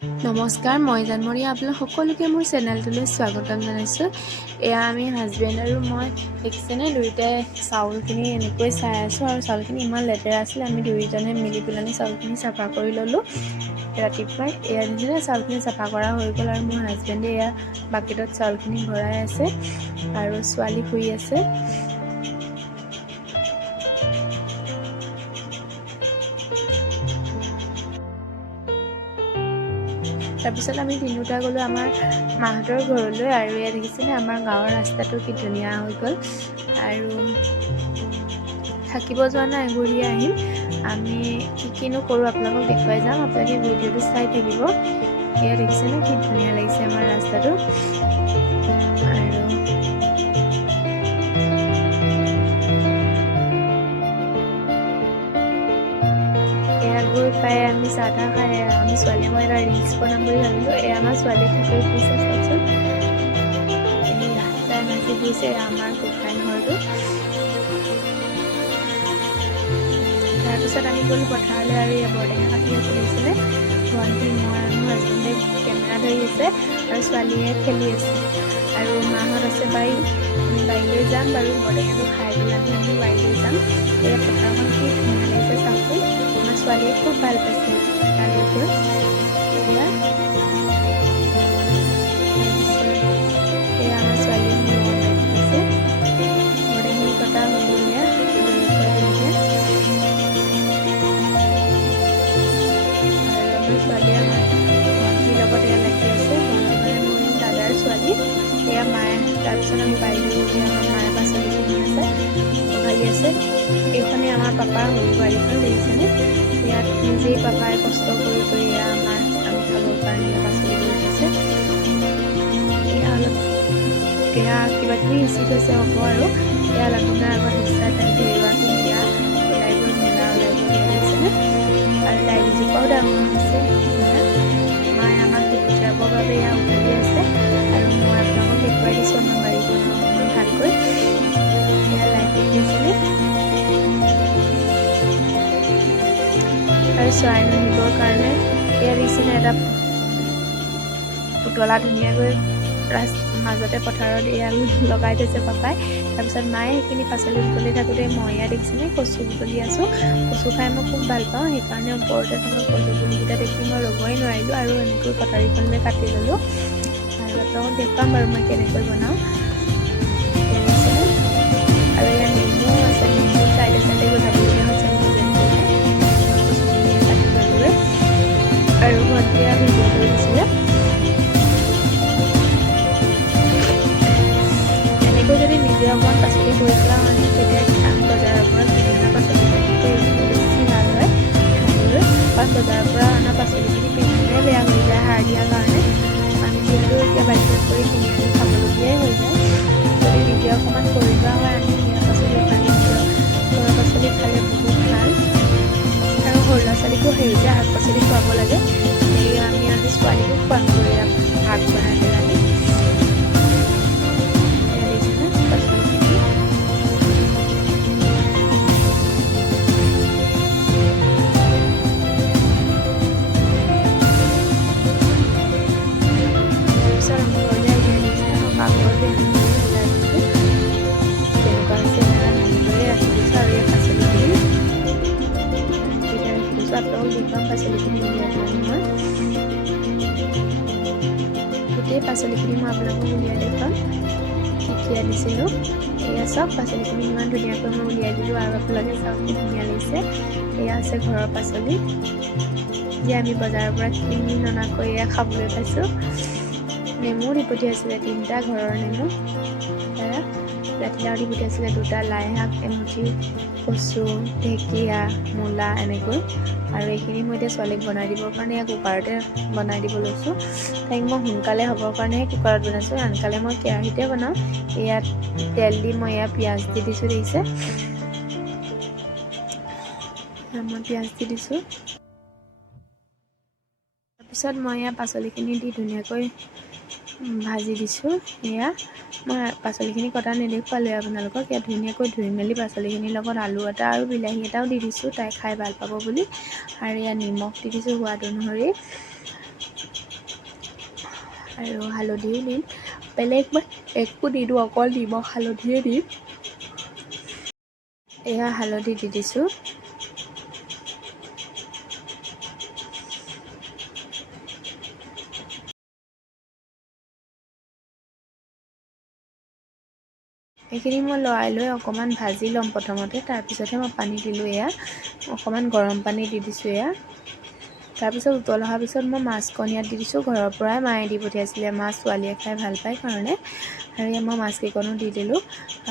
নমস্কাৰ, মই জানমণি আপোনালোক সকলোকে মোৰ চেনেলটোলৈ স্বাগতম জনাইছোঁ। এয়া আমি হাজবেণ্ড আৰু মই দেখিছেনে দুয়োটাই চাউলখিনি এনেকৈ চাই আছোঁ আৰু চাউলখিনি ইমান লেতেৰা আছিল। আমি দুয়োজনে মিলি পেলাই চাউলখিনি চাফা কৰি ল'লোঁ ৰাতিপুৱাই। এয়া দেখিছেনে চাউলখিনি চাফা কৰা হৈ গ'ল আৰু মোৰ হাজবেণ্ডে এয়া বাকেটত চাউলখিনি ভৰাই আছে আৰু ছোৱালী শুই আছে। তাৰপিছত আমি তিনিওটা গ'লোঁ আমাৰ মাহঁতৰ ঘৰলৈ আৰু এয়া দেখিছেনে আমাৰ গাঁৱৰ ৰাস্তাটো কি ধুনীয়া হৈ গ'ল আৰু থাকিব যোৱা নাই, ঘূৰি আহিম। আমি কিনো কৰোঁ আপোনালোকক দেখুৱাই যাম, আপোনালোকে ভিডিঅ'টো চাই থাকিব। এয়া দেখিছেনে কি ধুনীয়া লাগিছে আমাৰ ৰাস্তাটো। আৰু এয়া গৈ পাই আমি চাহ তাহ খাই আমি ছোৱালীয়ে মই এটা ৰিলচ বনাম বুলি ভাবিলোঁ। এয়া আমাৰ ছোৱালীয়ে কি কৰি ফুৰিছে চাওকচোন। এই ৰাস্তাই নাচি ফুৰিছে আমাৰ গোসাঁই ঘৰটো। তাৰপিছত আমি গ'লোঁ পথাৰলৈ আৰু এয়া বৰটেঙা কাটি আছে দেখিছেনে। ভণ্টি, মই আৰু মোৰ হাজবেণ্ডে কেমেৰা ধৰি আছে আৰু ছোৱালীয়ে খেলি আছে আৰু মাহঁত আছে বাৰীত। আমি বাৰীলৈ যাম বাৰু, বৰটেঙাটো খাই পেলাই আমি বাৰীলৈ যাম। এয়া পথাৰখন কি ধুনীয়া লাগিছে চাওকচোন। আমাৰ ছোৱালীয়ে খুব ভাল পাইছে তালৈ গৈ। এয়া আমাৰ ছোৱালীয়ে মোৰ লগত লাগি আছে। বৰটেঙাখিনি কটা হৈ গ'ল। এয়া ছোৱালী আমাৰ ভণ্টিৰ লগত এয়া লাগি আছে। ভণ্টি মানে মোৰ দাদাৰ ছোৱালী। এয়া মায়ে তাৰপিছত আমি বাৰীলৈ গ'লে আমাৰ মায়ে পাচলিখিনি আছে পঘালি আছে। এইখনে আমাৰ পাপাৰ সৰু বাৰীখন দেখিছেনে। ইয়াত নিজেই পাপাই কষ্ট কৰি এয়া আমি খাবৰ কাৰণে পাচলিবোৰ উঠিছে। এয়া কিবা কিবি সিঁচি থৈছে হ'ব আৰু এয়া লাগুনাৰ আগত ইচ্ছা ধেৰুৱাখিনি এয়া ওলাই গ'ল, মূলা ওলাই গ'ল দেখিছেনে। আৰু দাইলজোপাও ডাঙৰ হৈছে। মায়ে আমাক পঠিয়াবৰ বাবে এয়া উঘালি আছে আৰু মই আপোনালোকক দেখুৱাই দিছোঁ আমাৰ বাৰীখন অকণমান ভালকৈ। এয়া লাইট দেখিছেনে আৰু চৰাই নাহিবৰ কাৰণে এয়া দেখিছেনে এটা পুতলা ধুনীয়াকৈ মাজতে পথাৰত এয়া লগাই থৈছে পাপাই। তাৰপিছত মায়ে সেইখিনি পাচলি বুটলি থাকোঁতে মই এয়া দেখিছেনে কচু বুটলি আছোঁ। কচু খাই মই খুব ভাল পাওঁ, সেইকাৰণে ওপৰতে থকা কচু পুলিকেইটা দেখি মই ৰ'বই নোৱাৰিলোঁ আৰু এনেকৈ কটাৰীখনলৈ কাটি ল'লোঁ আৰু আপোনালোকক দেখুৱাম বাৰু মই কেনেকৈ বনাওঁ। আৰু এয়া নেমু আছে, নেমু চাইডে চাইডে গৈ যাবলগীয়া হৈছে কাটি ল'লোৱে আৰু ভণ্টিয়ে ভিডিঅ' কৰি দিছিলে। এনেকৈ যদি নিজে অকণমান পাচলি কৰি পেলাই মানে তেতিয়া আমি বজাৰৰ পৰা কিনি অনা পাচলিখিনিতকৈ এইখিনি বেছি ভাল হয় খাবলৈ। কাৰণ বজাৰৰ পৰা অনা পাচলিখিনি পিছদিনাই বেয়া হৈ যায় সাৰ দিয়াৰ কাৰণে। আমি যিহেতু এতিয়া বাধ্যত পৰি কিনি আনি খাবলগীয়াই হৈ যায়। যদি নিজে অকণমান কৰি লোৱা হয়, আমি সেয়া পাচলি খালে নিজৰ ঘৰৰ পাচলি খালে বহুত ভাল আৰু সৰু ল'ৰা ছোৱালীকো সেউজীয়া শাক পাচলি খুৱাব লাগে। সেয়ে আমি আজি ছোৱালীকো খুৱাম কৰি শাক বনাই পেলাই। গোটেই পাচলিখিনি মই আপোনালোকক উলিয়াই দেখুৱাম কি আনিছিলোঁ। এয়া চাওক পাচলিখিনি ইমান ধুনীয়াকৈ মই উলিয়াই দিলোঁ আৰু আপোনালোকে চাওক কি ধুনীয়া লাগিছে। এয়া আছে ঘৰৰ পাচলি যে আমি বজাৰৰ পৰা কিনি ননাকৈ এয়া খাবলৈ পাইছোঁ। নেমু দি পঠিয়াইছিলে 3টা ঘৰৰ নেমু, জাতিলাও দি পঠিয়াইছিলে 2টা, লাই শাক এমুঠি, কচু, ঢেকীয়া, মূলা এনেকৈ। আৰু এইখিনি মই এতিয়া ছোৱালীক বনাই দিবৰ কাৰণে এয়া কুকাৰতে বনাই দিব লৈছোঁ। তাইক মই সোনকালে হ'বৰ কাৰণেহে কুকাৰত বনাইছোঁ, আনকালে মই কেৰাহীতে বনাওঁ। ইয়াত তেল দি মই এয়া পিঁয়াজ দি দিছোঁ দেখিছে। মই পিঁয়াজ দি দিছোঁ। তাৰপিছত মই এয়া পাচলিখিনি দি ধুনীয়াকৈ ভাজি দিছোঁ। এয়া মই পাচলিখিনি কটা নেদেখুৱালোৱে আপোনালোকক। ইয়াত ধুনীয়াকৈ ধুই মেলি পাচলিখিনিৰ লগত আলু এটা আৰু বিলাহী এটাও দি দিছোঁ তাই খাই ভাল পাব বুলি। আৰু ইয়াত নিমখ দি দিছোঁ সোৱাদ অনুসৰি। আৰু হালধিও দিম, বেলেগ মই একো নিদিওঁ, অকল নিমখ হালধিয়ে দিম। এয়া হালধি দি দিছোঁ। এইখিনি মই লৰাই লৈ অকণমান ভাজি ল'ম প্ৰথমতে, তাৰপিছতহে মই পানী দিলোঁ। এয়া অকণমান গৰম পানী দি দিছোঁ। এয়া তাৰপিছত উতল অহাৰ পিছত মই মাছকণ ইয়াত দি দিছোঁ। ঘৰৰ পৰাই মায়ে দি পঠিয়াইছিলে, মাছ ছোৱালীয়ে খাই ভাল পায় কাৰণে। আৰু ইয়াত মই মাছকেইকণো দি দিলোঁ।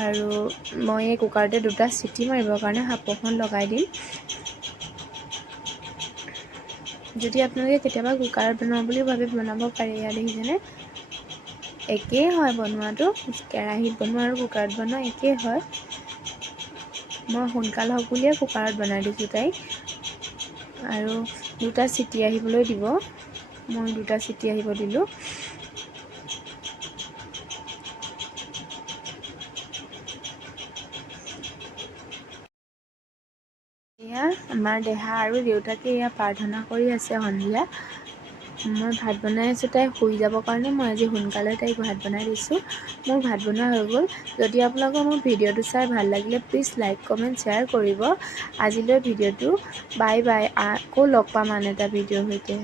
আৰু মই এই কুকাৰতে 2টা চিটি মাৰিবৰ কাৰণে সাঁফৰখন লগাই দিম। যদি আপোনালোকে কেতিয়াবা কুকাৰত বনাওঁ বুলি ভাবি বনাব পাৰে। এয়া দেখিছেনে, একেই হয় বনোৱাটো, কেৰাহীত বনোৱা আৰু কুকাৰত বনোৱা একেই হয়। মই সোনকাল হওক বুলিয়ে কুকাৰত বনাই দিছোঁ তাইক। আৰু 2টা চিটি আহিবলৈ দিব, মই 2টা চিটি আহিব দিলোঁ। এয়া আমাৰ দেহা আৰু দেউতাকে এয়া প্ৰাৰ্থনা কৰি আছে সন্ধিয়া। মই ভাত বনাই আছোঁ, তাই শুই যাবৰ কাৰণে মই আজি সোনকালে তাইক ভাত বনাই দিছোঁ। মোৰ ভাত বনোৱা হৈ গ'ল। যদি আপোনালোকৰ মোৰ ভিডিঅ'টো চাই ভাল লাগিলে প্লিজ লাইক কমেণ্ট শ্বেয়াৰ কৰিব। আজিলৈ ভিডিঅ'টো বাই বাই, আকৌ লগ পাম আন এটা ভিডিঅ'ৰ সৈতে।